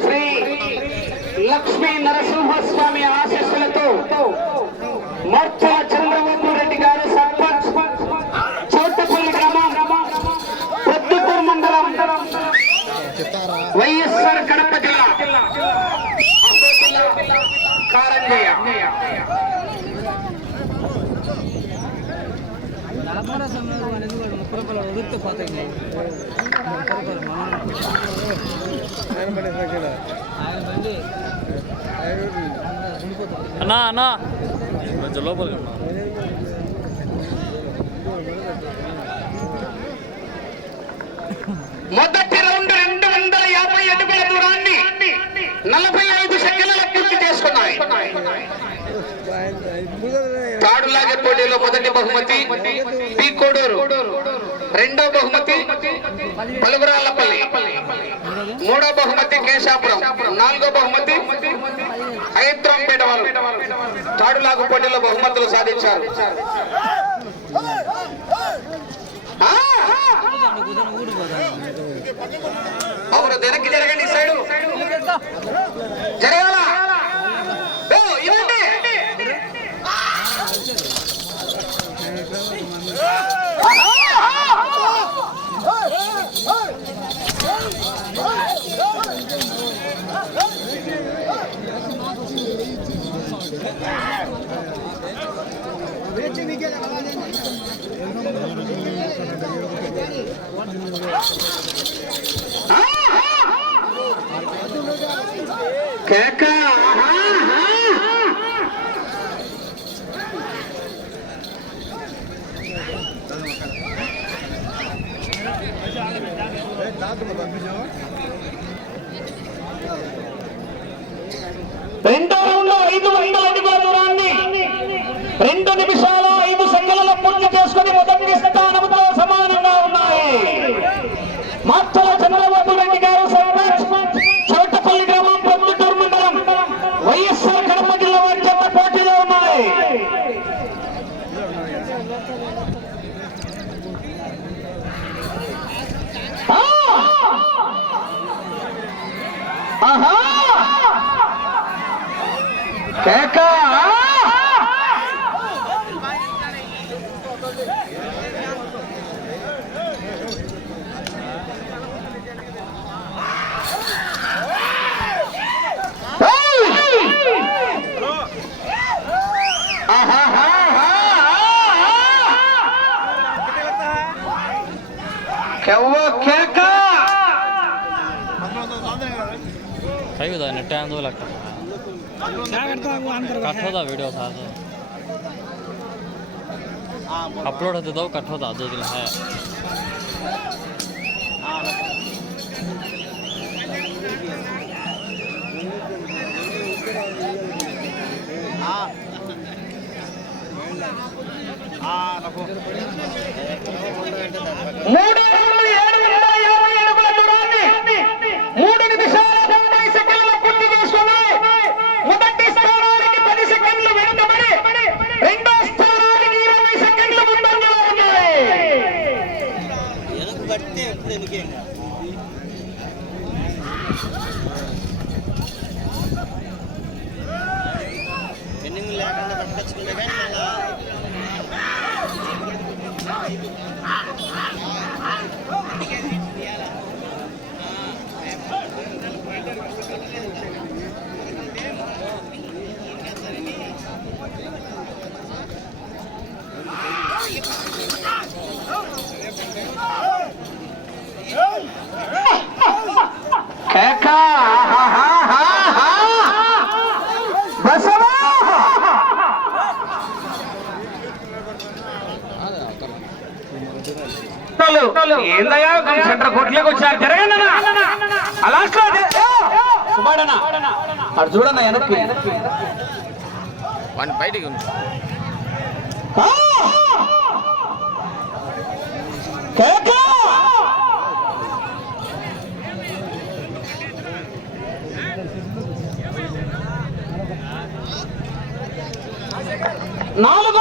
శ్రీ లక్ష్మీ నరసింహస్వామి ఆశీస్సులతో మర్చల చంద్రబాబు రెడ్డి గారు సర్పంచ్ చోటపల్లి గ్రామం ప్రొద్దుటూరు మండలం వైఎస్ఆర్ కడప జిల్లా అశోక్ జిల్లా కారంజయ్య. వ్యాపార అన్నా అన్నా. కొంచెం లోపలికి ఉన్నా మొదటి రౌండ్ రెండు వందల యాభై అడుగుల దూరాన్ని నలభై ఐదు సెకండ్ల పూర్తి చేసుకున్నాయి. తాడులాగే పోటీలో మొదటి బహుమతి పి కోడూరు. రెండో బహుమతి పలుగురాళ్ళపల్లి మూడో బహుమతి కేశాపురం. నాలుగో బహుమతి హైత్రంపేట తాడులాగు పోటీలో బహుమతులు సాధించారు. అవును జరగండి సైడు. జరగ Vamos lá. ఆహా! కేక! क्या हुआ આંધો લાગતા કાઠો હતા વિડીયો સાથે અપલોડ હતો તો કાઠો હતા આજે એટલે હે మూడు Thank you. ఏందయ్యా? సెంటర్ కోట్లోకి వచ్చారు. జరగండి అటు చూడన్న వెనక్కి. బయటికి నాలుగో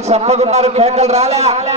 జనాలు చెప్పకున్నారు కేకలు రాలే.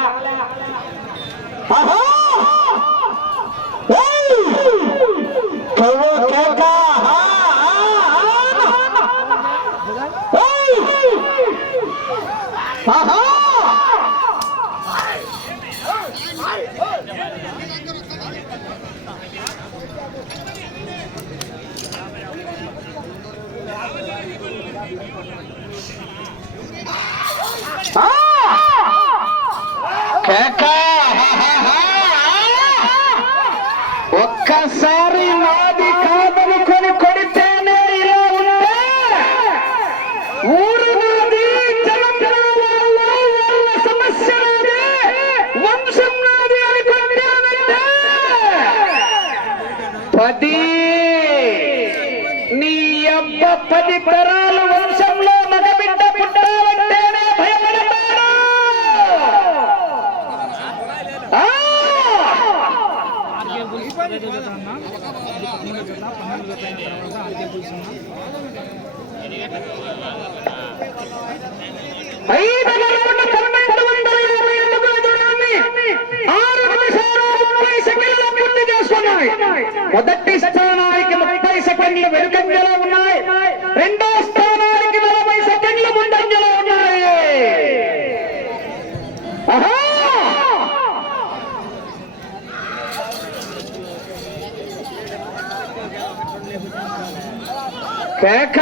కేక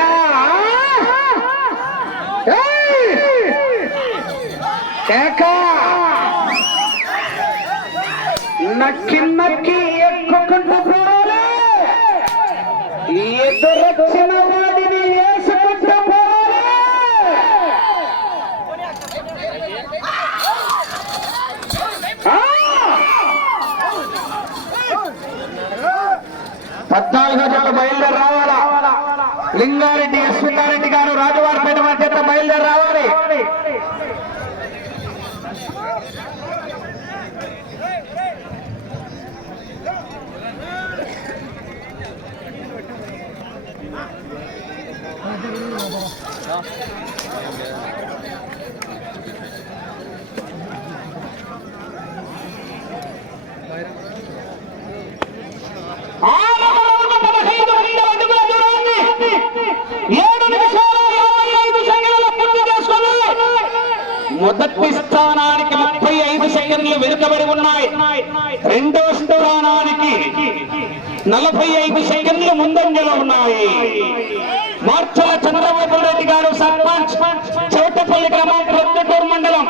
కేక నక్కి నక్కి ఎక్కుకుంటూ ఎదురొచ్చిన వాడిని వేసుకుంటూ పోవాలి ఆ! పద్నాలుగో జత బయలుదేరి రావాలా? లింగారెడ్డి యశ్వంతారెడ్డి గారు రాజవారిపేట మధ్య బయలుదేరి రావాలి ఏడు నిమిషాల యాభై ఐదు సెకండ్ల పూర్తి చేసుకున్నాయి మొదటి స్థానానికి ముప్పై ఐదు సెకండ్లు వెనుకబడి ఉన్నాయి రెండో స్థానానికి నలభై ఐదు సెకండ్లు ముందంజలో ఉన్నాయి. మార్చల చంద్రబాబు రెడ్డి గారు సర్పంచ్ చౌటపల్లి గ్రామం ప్రొద్దుటూరు మండలం.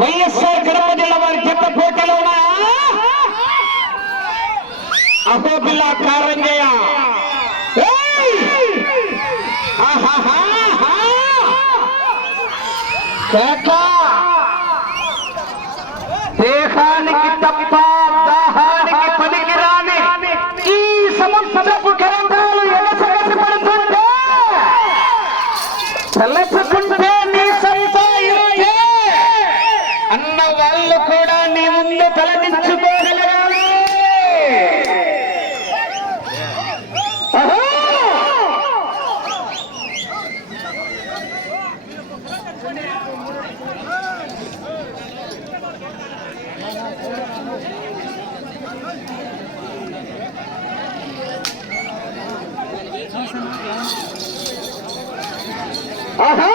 వైఎస్ఆర్ కడప జిల్లా వారి చెత్త పోటీలో ఉన్నాయా అహోబిల్ల కారంజయ దేహానికి తప్ప కూడా నీ ముందు తలదించుకోగలగాలి ఆహా! ఆహా!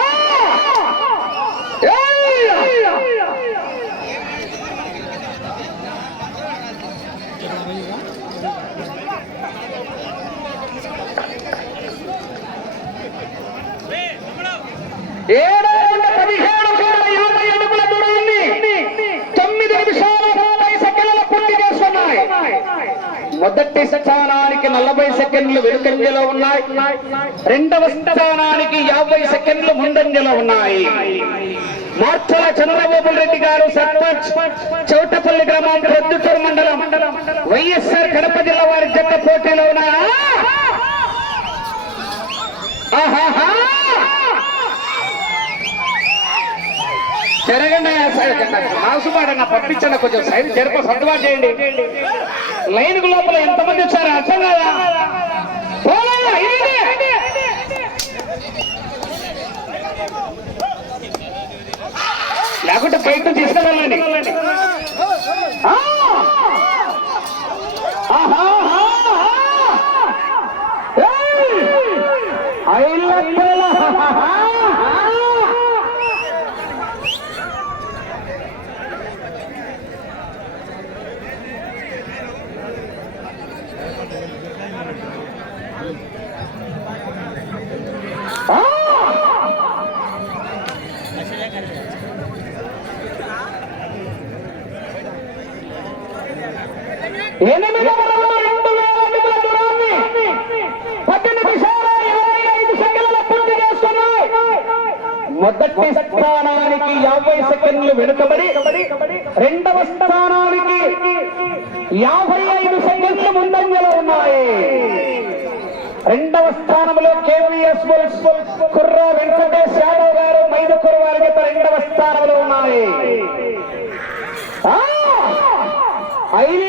ఏయ్! ఏడు వందల పదిహేడు వేల అడుగుల దూరాన్ని తొమ్మిది నిమిషాల యాభై సెకండ్ల పూర్తి చేస్తున్నాయి మొదటి స్థానానికి నలభై సెకండ్లు వెనుకంజలో ఉన్నాయి. రెండవ స్థానానికి యాభై సెకండ్లు ముందంజలో ఉన్నాయి. మార్చల చంద్రబాబు రెడ్డి గారు సర్పంచ్ చౌటపల్లి గ్రామం ప్రొద్దుటూరు మండలం వైఎస్ఆర్ కడప జిల్లా వారి జట్ట పోటీలో ఉన్నారా? ఆహాహా! జరగండి మాసుమాడన్న పంపించండి కొంచెం సైడ్ జరప సర్దుబాటు చేయండి. లైన్ లోపల ఎంతమంది వచ్చారు అర్థం కదా? లేకుంటే బయట తీసుకెళ్ళండి. ఐ ఆహా! రెండు వేల అడుగుల దూరాన్ని ఇరవై ఐదు పూర్తి చేస్తున్నాయి. మొదటి స్థానానికి యాభై సెకండ్లు వెనుకబడి రెండవ స్థానానికి యాభై ఐదు సెకండ్లు ముందంజలో ఉన్నాయి. రెండవ స్థానంలో కేవీఎస్ కుర్ర వెంకటేష్ యాదవ్ గారు మైదు వారి రెండవ స్థానంలో ఉన్నాయి. ఐదు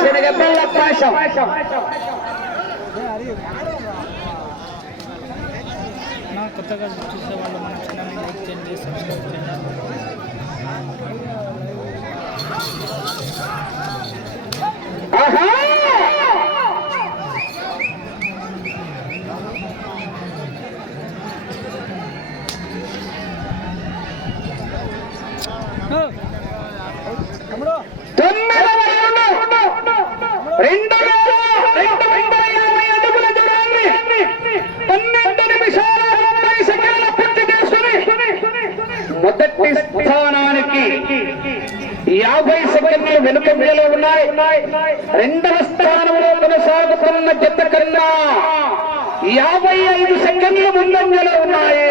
శనగబెల్ల పాశం నా కొత్తగా చూసే వాళ్ళు మన ఛానల్ని లైక్ చేయండి సబ్స్క్రైబ్ చేయండి ఆహా తొమ్మిదవ రౌండ్ రెండు యాభై పన్నెండు నిమిషాల ముప్పై సెకండ్ల పూర్తి చేసుకుని మొదటి స్థానానికి యాభై సెకండ్లు వెనుకంజలో ఉన్నాయి. రెండవ స్థానంలో కొనసాగుతున్న జత కన్నా యాభై ఐదు సెకండ్లు ముందంజలో ఉన్నాయి.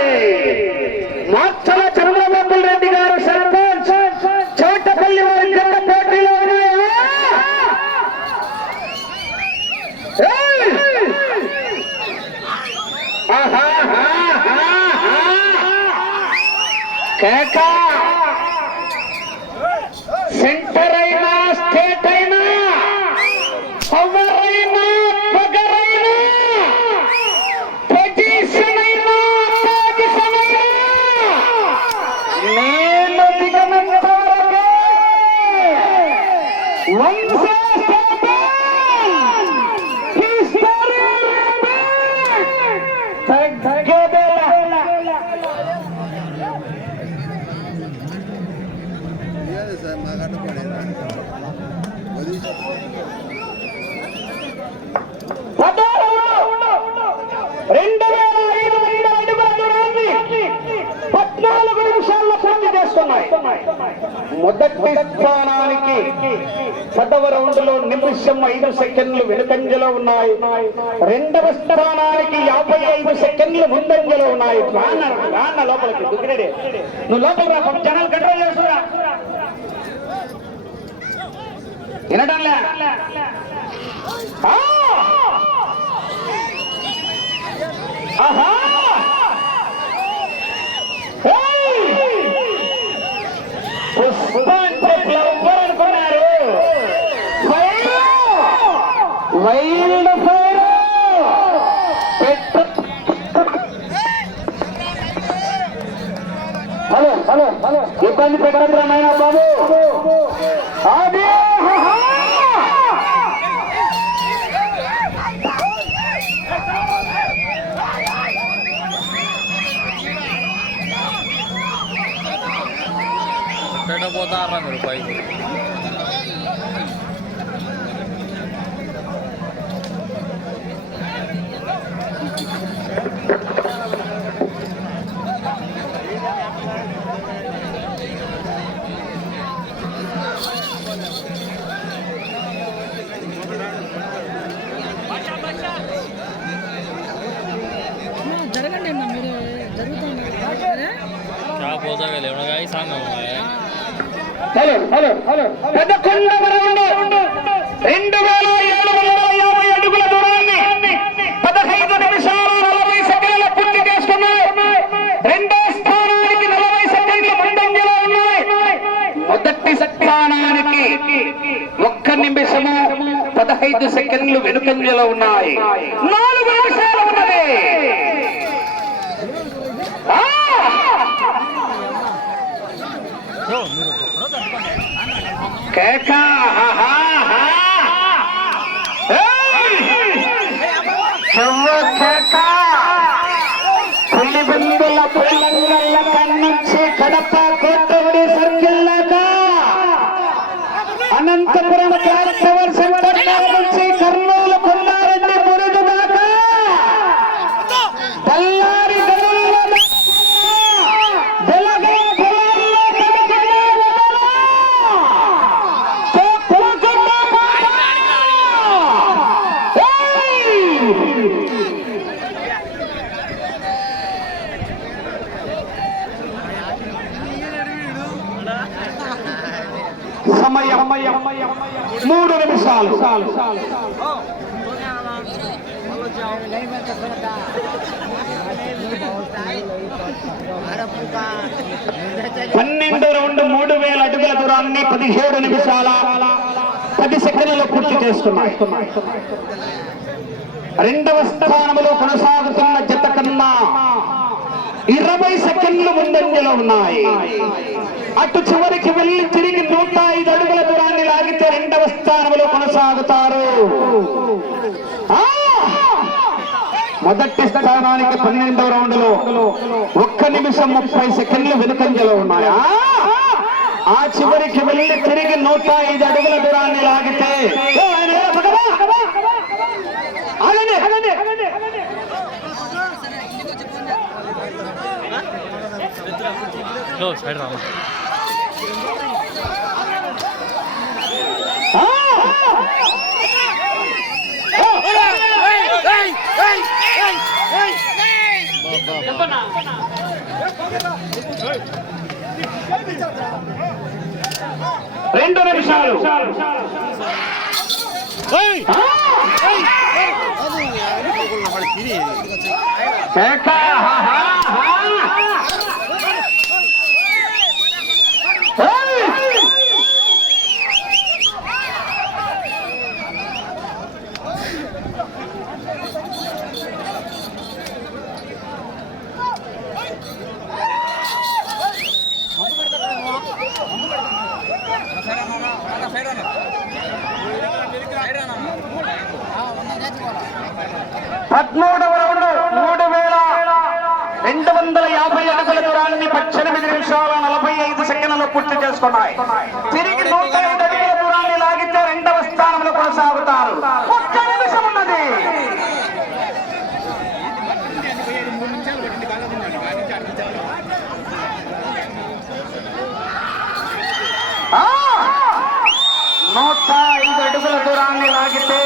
మాత్రం చంద్రబాబు రెడ్డి గారు సర్పంచ్ చోటపల్లి వారి జత పోటీలో ఉన్నాయా ఏయ్! ఆహా, ఆహా, ఆహా. శాఖ. సెంటర్ అయినా స్టేట్ అయినా పవర్ అయినా పగరైనా పొజిషన్ అయినా పొజిషన్ అయినా నేను దిగనంత వరకే వంశ హిస్టరీ తగ్గేదేలా లేదు సార్ మా గట్ట పడేది వదిలి పదో రౌండ్ రెండు వేల ఐదు వందల అడుగుల దూరాన్ని పద్నాలుగు నిమిషాల్లో చేస్తున్నాయి మొదటి స్థానానికి పదవ రౌండ్లో నిమిషం ఐదు సెకండ్లు వెనుకంజలో ఉన్నాయి. రెండవ స్థానానికి యాభై ఐదు సెకండ్లు ముందంజలో ఉన్నాయి. రాన్న రాన్న లోపలికి నువ్వు లోపల రా జనాలు కంట్రోల్ చేస్తురా. వినడంలే ఆ! ఆహా! Wild fire hello hello hello. ఇబ్బంది పెట్టడం నాయన బాబు. అదే తీసుకుంటే పోతా ఆరు వందల రూపాయలు జరగండి అన్న మీరు జరుగుతుంది. क्या बोलता है लेना गाइस పెద్దకొండ రౌండ్ రెండు వేల ఏడు వందల యాభై అడుగుల దూరాన్ని పదహైదు నిమిషాలు నలభై సెకండ్ల పూర్తి చేసుకున్నాయి. రెండో స్థానానికి నలభై సెకండ్లు ముందంజలో ఉన్నాయి. మొదటి స్థానానికి ఒక్క నిమిషము పదహైదు సెకండ్లు వెనుకంజలో ఉన్నాయి. నాలుగు నిమిషాలు ఉన్నది ఆ! కేక పదిహేడు నిమిషాల పది సెకండ్లు పూర్తి చేస్తున్నాయి రెండవ స్థానంలో కొనసాగుతున్న జత కన్నా ఇరవై సెకండ్లు ముందంజలో ఉన్నాయి. అటు చివరికి వెళ్ళి తిరిగి నూట ఐదు అడుగుల దూరాన్ని లాగితే రెండవ స్థానంలో కొనసాగుతారు. మొదటి స్థానానికి పన్నెండవ రౌండ్లో ఒక్క నిమిషం ముప్పై సెకండ్లు వెనుకంజలో ఉన్నాయా. ఆ చివరికి వెళ్ళి తిరిగి నూట ఐదు అడుగుల దూరాన్ని లాగితే ఏ, రెండు నిమిషాలు ఆ! కేక, హా, హా, హా. పద్మూడవ రౌండ్ మూడు వేల రెండు వందల యాభై అడుగుల దూరాన్ని పద్దెనిమిది నిమిషాల నలభై ఐదు సెకండ్లలో పూర్తి చేసుకున్నాయి. తిరిగి నూట ఐదు అడుగుల దూరాన్ని లాగితే రెండవ స్థానంలో కొనసాగుతారు ఒక్క నిమిషం ఉన్నది ఆ! నూట ఐదు అడుగుల దూరాన్ని లాగితే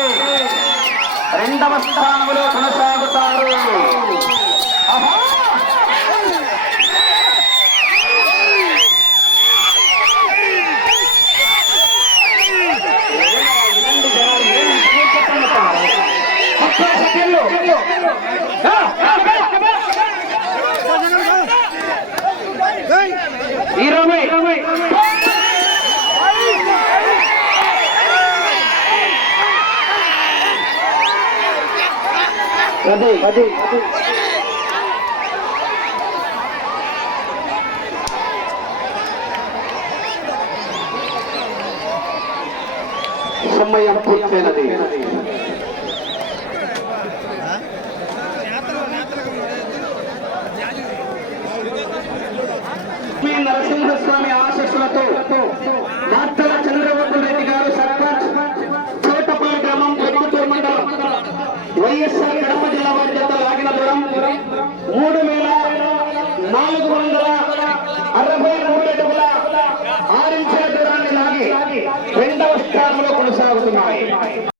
రెండవ స్థానంలో కొనసాగుతారు ఆహా! ముప్పై సెకండ్లు. ఆ, ఆ, ఇరవై అది అది సమయం పూర్తయినది. నరసింహస్వామి ఆశస్సులతో